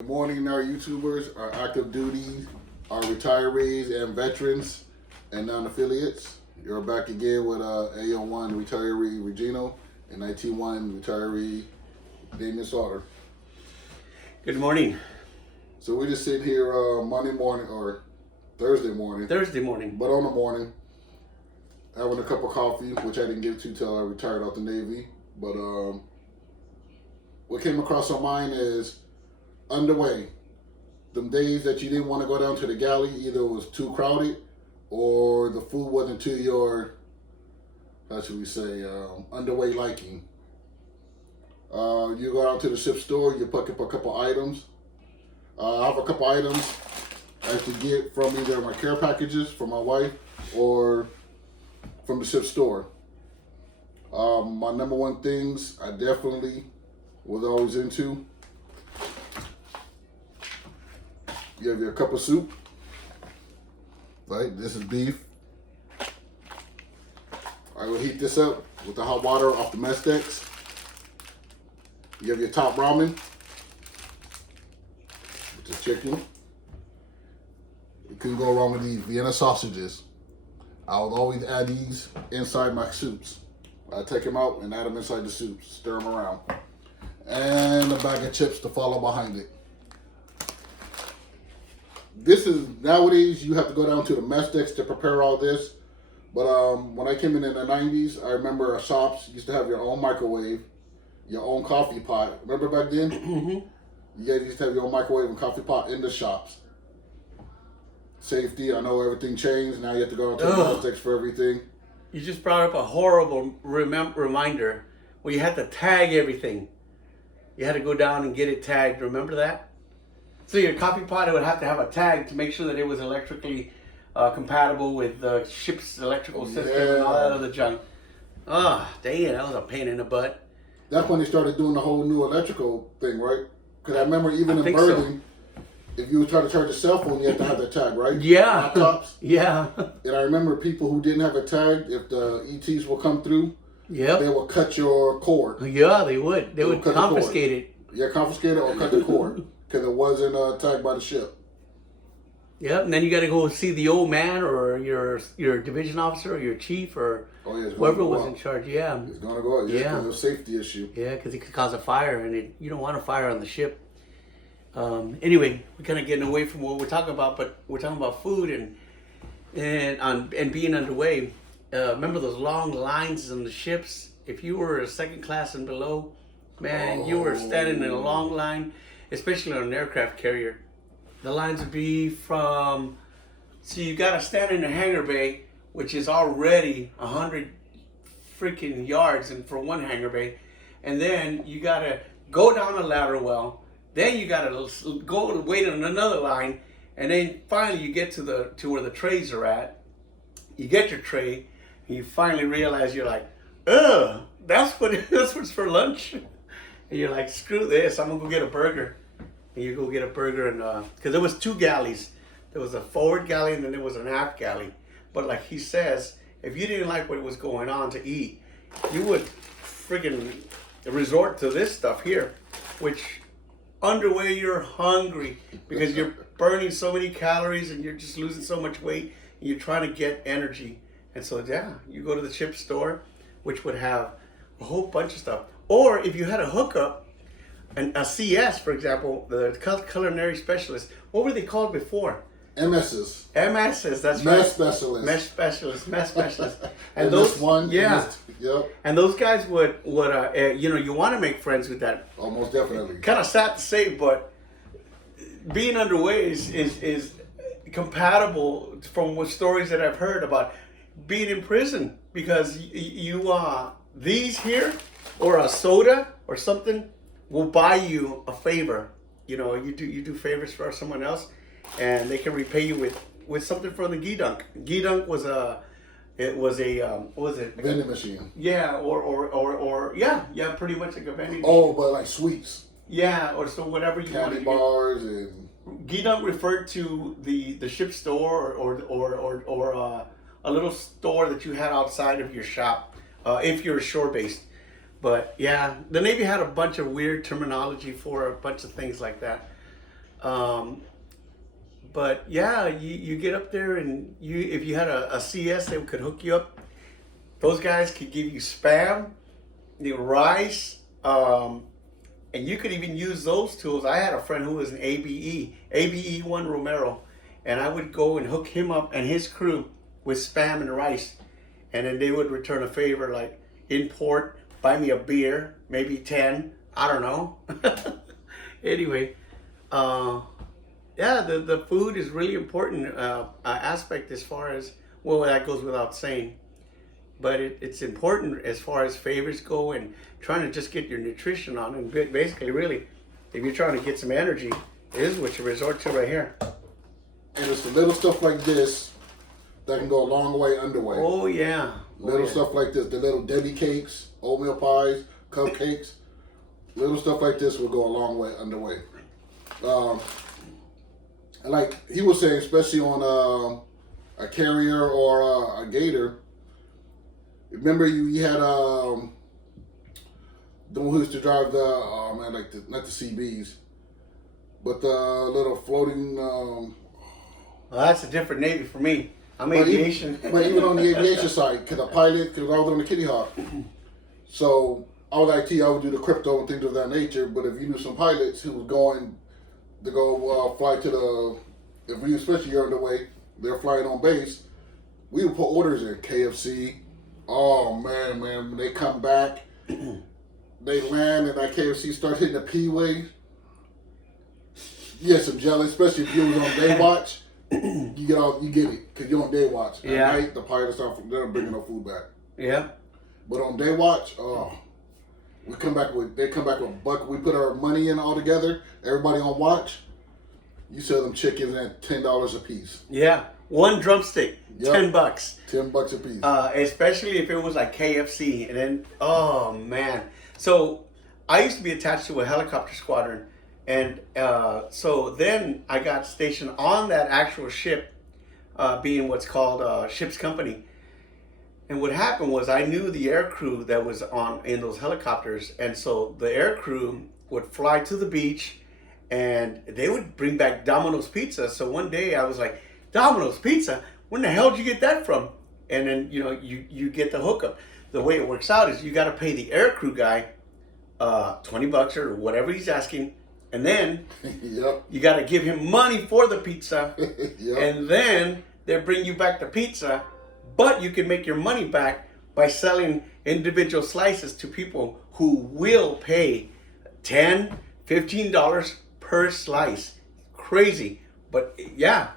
Good morning, our YouTubers, our active duty, our retirees and veterans and non-affiliates. You're back again with AO1 retiree Regino and 19-1 retiree Damien Sauter. Good morning. So we're just sitting here Monday morning or Thursday morning, but on the morning, having a cup of coffee, which I didn't get to till I retired out the Navy. But what came across our mind is underway. Them days that you didn't want to go down to the galley, either it was too crowded or the food wasn't to your, how should we say, underway liking. You go out to the ship store, you pick up a couple items. I have a couple items I have to get from either my care packages for my wife or from the ship store. My number one things I definitely was always into. You have your cup of soup, right? This is beef. I will heat this up with the hot water off the mess decks. You have your top ramen, which is chicken. You couldn't go wrong with these Vienna sausages. I would always add these inside my soups. I take them out and add them inside the soups, stir them around. And a bag of chips to follow behind it. This is, nowadays, you have to go down to the mess decks to prepare all this. But when I came in the 90s, I remember our shops used to have your own microwave, your own coffee pot. Remember back then? Mm-hmm. You guys used to have your own microwave and coffee pot in the shops. Safety, I know everything changed. Now you have to go down to the mess decks for everything. You just brought up a horrible reminder where you had to tag everything. You had to go down and get it tagged. Remember that? So your coffee pot, it would have to have a tag to make sure that it was electrically compatible with the ship's electrical system and all that other junk. Oh, dang it, that was a pain in the butt. That's when they started doing the whole new electrical thing, right? Because I remember even in Berlin, if you were trying to charge a cell phone, you had to have that tag, right? Yeah. Laptops. Yeah. And I remember people who didn't have a tag, if the ETs will come through, yep, they would cut your cord. Yeah, they would. They would confiscate it. Yeah, confiscate it or cut the cord. Because it wasn't tagged by the ship. Yep, and then you got to go see the old man or your division officer or your chief or whoever was in charge. Yeah, it's going to go up. Yeah, because of a safety issue. Yeah, because it could cause a fire, and you don't want a fire on the ship. Anyway, we're kind of getting away from what we're talking about, but we're talking about food and being underway. Remember those long lines on the ships? If you were a second class and below, man, you were standing in a long line. Especially on an aircraft carrier, the lines would be so you gotta stand in the hangar bay, which is already 100 freaking yards and for one hangar bay, and then you gotta go down a ladder well, then you gotta go and wait on another line, and then finally you get to where the trays are at. You get your tray, and you finally realize you're like, ugh, that's what's for lunch. And you're like, screw this, I'm gonna go get a burger. And you go get a burger, and because there was two galleys. There was a forward galley and then there was an aft galley. But like he says, if you didn't like what was going on to eat, you would friggin' resort to this stuff here, which underway you're hungry because you're burning so many calories and you're just losing so much weight and you're trying to get energy. And so yeah, you go to the chip store, which would have a whole bunch of stuff. Or if you had a hookup, a CS, for example, the culinary specialist, what were they called before? MSs. MSs, that's right. Mess specialists. And those one, yeah. Yep. And those guys would you want to make friends with that. Almost definitely. Kind of sad to say, but being underway is compatible from what stories that I've heard about being in prison because these here or a soda or something will buy you a favor. You know, you do favors for someone else, and they can repay you with something from the Gidunk. Gidunk was a what was it? Vending machine. Yeah, or yeah, pretty much like a vending. Oh, but like sweets. Yeah, or so whatever you want. Candy bars and. Gidunk referred to the ship store or a little store that you had outside of your shop, if you're shore based. But yeah, the Navy had a bunch of weird terminology for a bunch of things like that. But yeah, you get up there and if you had a CS, they could hook you up. Those guys could give you spam, the rice, and you could even use those tools. I had a friend who was an ABE1 Romero, and I would go and hook him up and his crew with spam and rice, and then they would return a favor like import, buy me a beer, maybe 10, I don't know. Anyway, yeah, the food is really important aspect as far as, well, that goes without saying. But it's important as far as favors go and trying to just get your nutrition on. And basically, really, if you're trying to get some energy, this is what you resort to right here. And it's the little stuff like this that can go a long way underway. Oh, yeah. Little stuff like this, the little Debbie cakes, oatmeal pies, cupcakes. Little stuff like this will go a long way underway. Like he was saying, especially on a carrier or a gator. Remember you had the one who used to drive the not the CBs, but the little floating. Well, that's a different Navy for me. I'm But aviation. But even on the aviation side, because I was on the Kitty Hawk. So I was IT, I would do the crypto and things of that nature. But if you knew some pilots who was going to go fly to especially you're underway, they're flying on base, we would put orders in KFC. Oh man, when they come back, they land and that KFC starts hitting the P wave. Yeah, some jelly, especially if you was on day watch. You get it, because you're on day watch. At night, the pilots they're not bringing no food back. Yeah. But on day watch, they come back with a bucket. We put our money in all together. Everybody on watch. You sell them chickens at $10 a piece. Yeah. One drumstick, Yep. $10. $10 a piece. Especially if it was like KFC, and then oh man. So I used to be attached to a helicopter squadron, and so then I got stationed on that actual ship, being what's called ship's company. And what happened was I knew the air crew that was in those helicopters, and so the air crew would fly to the beach, and they would bring back Domino's pizza. So one day I was like, Domino's pizza? When the hell did you get that from? And then you get the hookup. The way it works out is you got to pay the air crew guy $20 or whatever he's asking, and then Yep. you got to give him money for the pizza, Yep. and then they bring you back the pizza. But you can make your money back by selling individual slices to people who will pay $10, $15 per slice. Crazy, but yeah.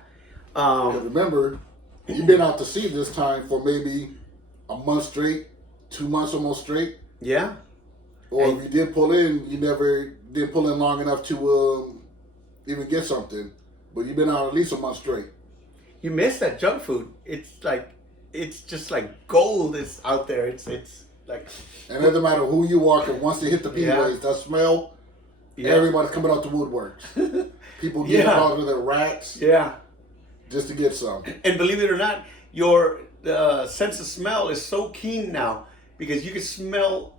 But remember, you've been out to sea this time for maybe a month straight, 2 months almost straight. Yeah. Or if you did pull in, you never did pull in long enough to even get something. But you've been out at least a month straight. You miss that junk food. It's just like gold is out there. It's like. And it doesn't matter who you are, because once they hit the P-waves, that smell, everybody's coming out the woodworks. People get out of their rats. Yeah. Just to get some. And believe it or not, your sense of smell is so keen now, because you can smell.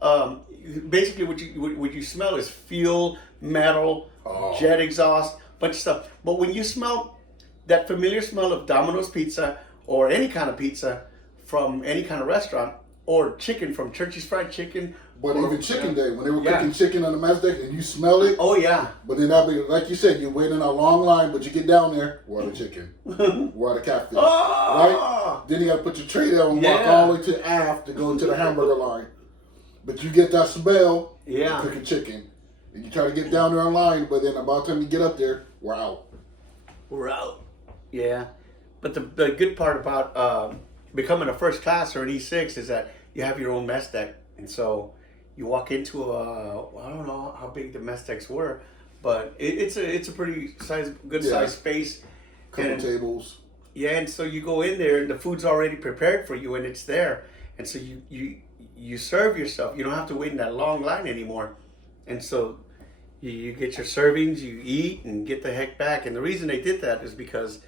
Basically, what you smell is fuel, metal, jet exhaust, bunch of stuff. But when you smell that familiar smell of Domino's pizza or any kind of pizza from any kind of restaurant, or chicken from Church's Fried Chicken. But even Chicken Day, when they were cooking chicken on the mess deck and you smell it. Oh, yeah. But then that be, like you said, you're waiting in a long line, but you get down there, where are the chicken? Where are the catfish? Right? Then you got to put your tray down and walk all the way to aft to go into the hamburger line. But you get that smell of cooking chicken. And you try to get down there in line, but then about the time you get up there, we're out. We're out. Yeah. But the good part about becoming a first class or an E6 is that you have your own mess deck. And so you walk into I don't know how big the mess decks were, but it's a pretty good size space. Couple tables. Yeah, and so you go in there and the food's already prepared for you and it's there. And so you serve yourself. You don't have to wait in that long line anymore. And so you get your servings, you eat, and get the heck back. And the reason they did that is because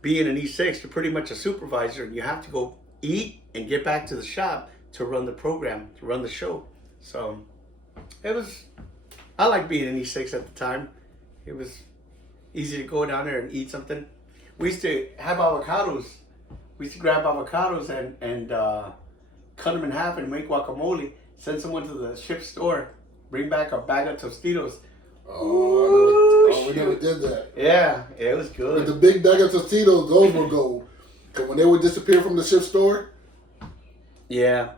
being an E6, you're pretty much a supervisor, and you have to go eat and get back to the shop to run the program, to run the show. So I like being an E6 at the time. It was easy to go down there and eat something. We used to have avocados. We used to grab avocados and cut them in half and make guacamole. Send someone to the ship store, bring back a bag of Tostitos. Oh, we never did that. Yeah, it was But good. the big bag of Tostitos, those were gold. Because when they would disappear from the ship store, Yeah,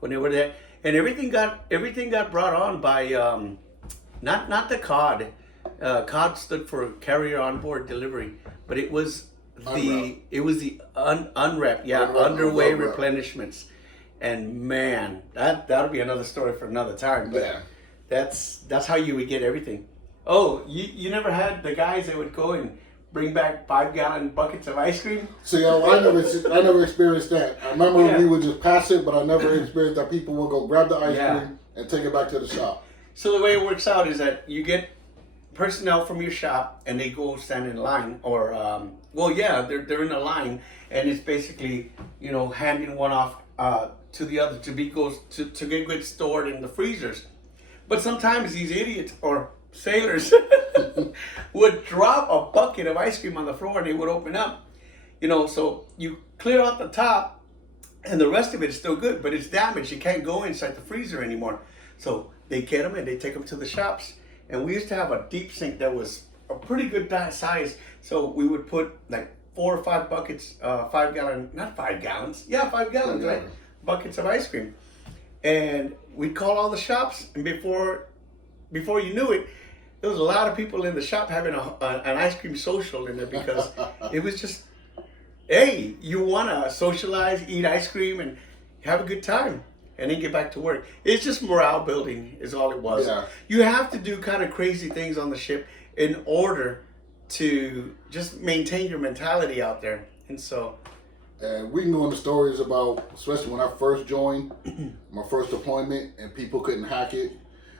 when they were there, and everything got brought on by not the cod. Cod stood for carrier on board delivery, but it was the unwrap, underway unwrap. replenishments, and man, that'll be another story for another time. But yeah. that's how you would get everything. Oh, you never had the guys that would go and bring back 5-gallon buckets of ice cream? See, I never experienced that. I remember Yeah. we would just pass it, but I never experienced that people would go grab the ice Yeah. cream and take it back to the shop. So the way it works out is that you get personnel from your shop and they go stand in line, or they're in a line, and it's basically handing one off to the other to get goods stored in the freezers. But sometimes these idiots or sailors would drop a bucket of ice cream on the floor and they would open up. So you clear out the top and the rest of it is still good, but it's damaged. You can't go inside the freezer anymore. So they get them and they take them to the shops. And we used to have a deep sink that was a pretty good size. So we would put like 4 or 5 buckets, 5-gallon, not 5 gallons. Yeah, 5 gallons, right? Buckets of ice cream. And we'd call all the shops, and before you knew it, there was a lot of people in the shop having an ice cream social in there, because it was just, hey, you want to socialize, eat ice cream, and have a good time, and then get back to work. It's just morale building is all it was. Yeah. You have to do kind of crazy things on the ship in order to just maintain your mentality out there. And so... And we can go into stories about, especially when I first joined, my first deployment, and people couldn't hack it.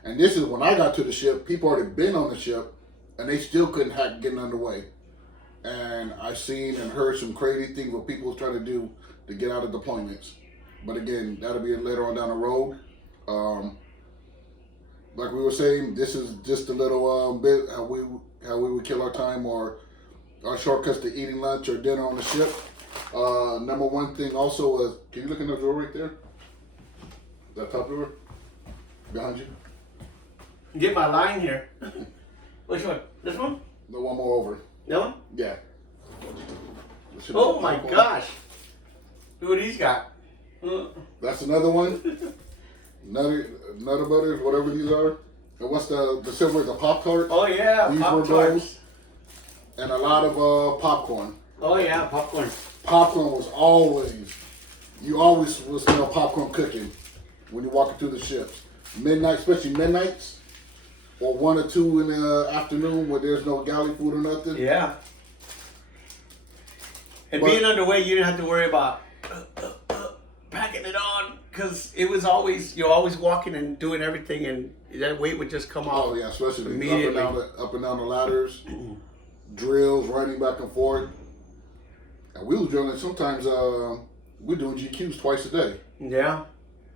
And this is when I got to the ship, people already been on the ship, and they still couldn't hack getting underway. And I seen and heard some crazy things what people was trying to do to get out of deployments. But again, that'll be later on down the road. Like we were saying, this is just a little bit how we would kill our time, or our shortcuts to eating lunch or dinner on the ship. Number one thing also was, can you look in the drawer right there? That top drawer? Behind you? Get my line here. Which one? This one? The one more over. That one? Yeah. Oh my gosh. Look what he's got. That's another one. Nutter butters, whatever these are. And what's the silver, the Pop Tart? Oh yeah, These were Pop-Tarts. those. And a lot of popcorn. Oh yeah, popcorn. Popcorn was always, you always will smell popcorn cooking when you're walking through the ships. Midnight, especially midnights, or 1 or 2 in the afternoon where there's no galley food or nothing. Yeah. And being underway, you didn't have to worry about packing it on, because it was always, you're always walking and doing everything, and that weight would just come off. Oh yeah, especially immediately. up and down the ladders, drills, running back and forth. And we was drilling sometimes. We're doing GQs twice a day. Yeah.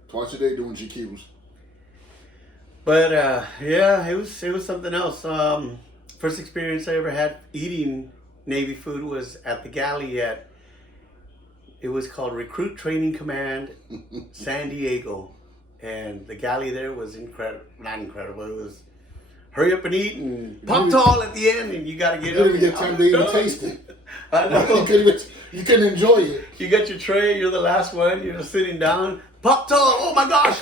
Twice a day doing GQs. But yeah, it was something else. First experience I ever had eating Navy food was at the galley it was called Recruit Training Command San Diego, and the galley there was incredible. Not incredible. It was hurry up and eat and pop tall at the end, and you got to get You up. didn't even get time to even taste it. I know. You couldn't enjoy it. You got your tray. You're the last one. You're sitting down. Pop tall. Oh my gosh.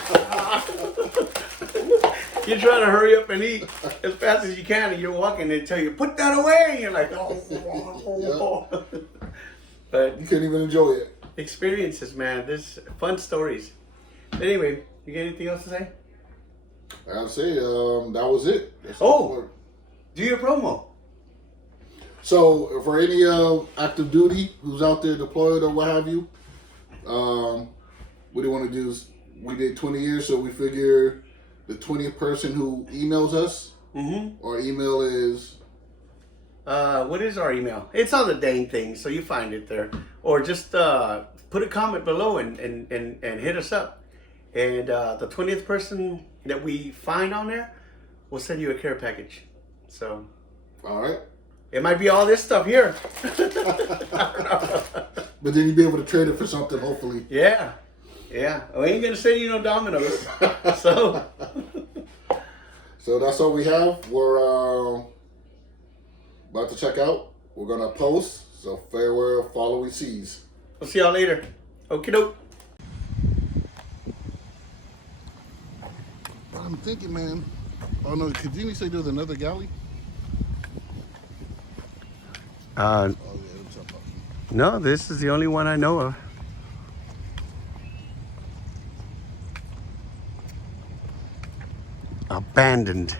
You're trying to hurry up and eat as fast as you can, and you're walking. They tell you, put that away. And you're like, oh. But You couldn't even enjoy it. experiences, man. There's fun stories. But anyway, you got anything else to say? I gotta say, that was it. That's Oh. all. Do your promo. So for any active duty who's out there deployed or what have you, what do want to do is, we did 20 years, so we figure the 20th person who emails us, our email is... What is our email? It's on the dang thing, so you find it there. Or just put a comment below and hit us up. And the 20th person that we find on there, we'll send you a care package. So... All right. It might be all this stuff here. But then you'll be able to trade it for something, hopefully. Yeah. Yeah. We ain't going to send you no dominoes. So. So that's all we have. We're about to check out. We're going to post. So farewell, follow, we sees. We'll see y'all later. Okie doke. I'm thinking, man. Oh no, could you say there's another galley? Oh yeah, it's up. No, this is the only one I know of. Abandoned.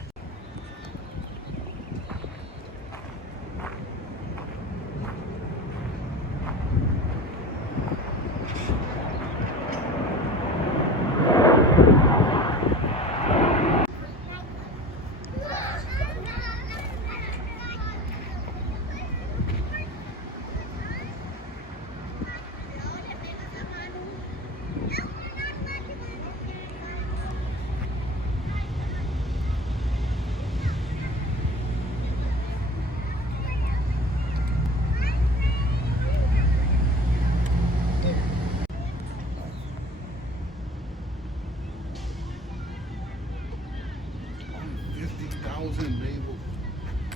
$50,000 naval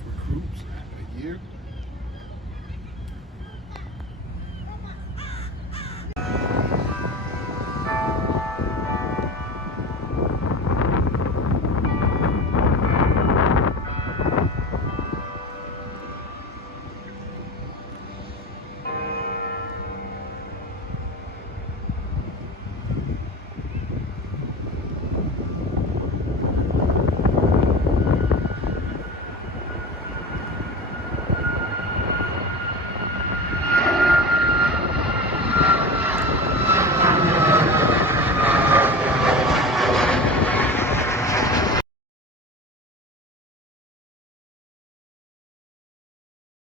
recruits a year.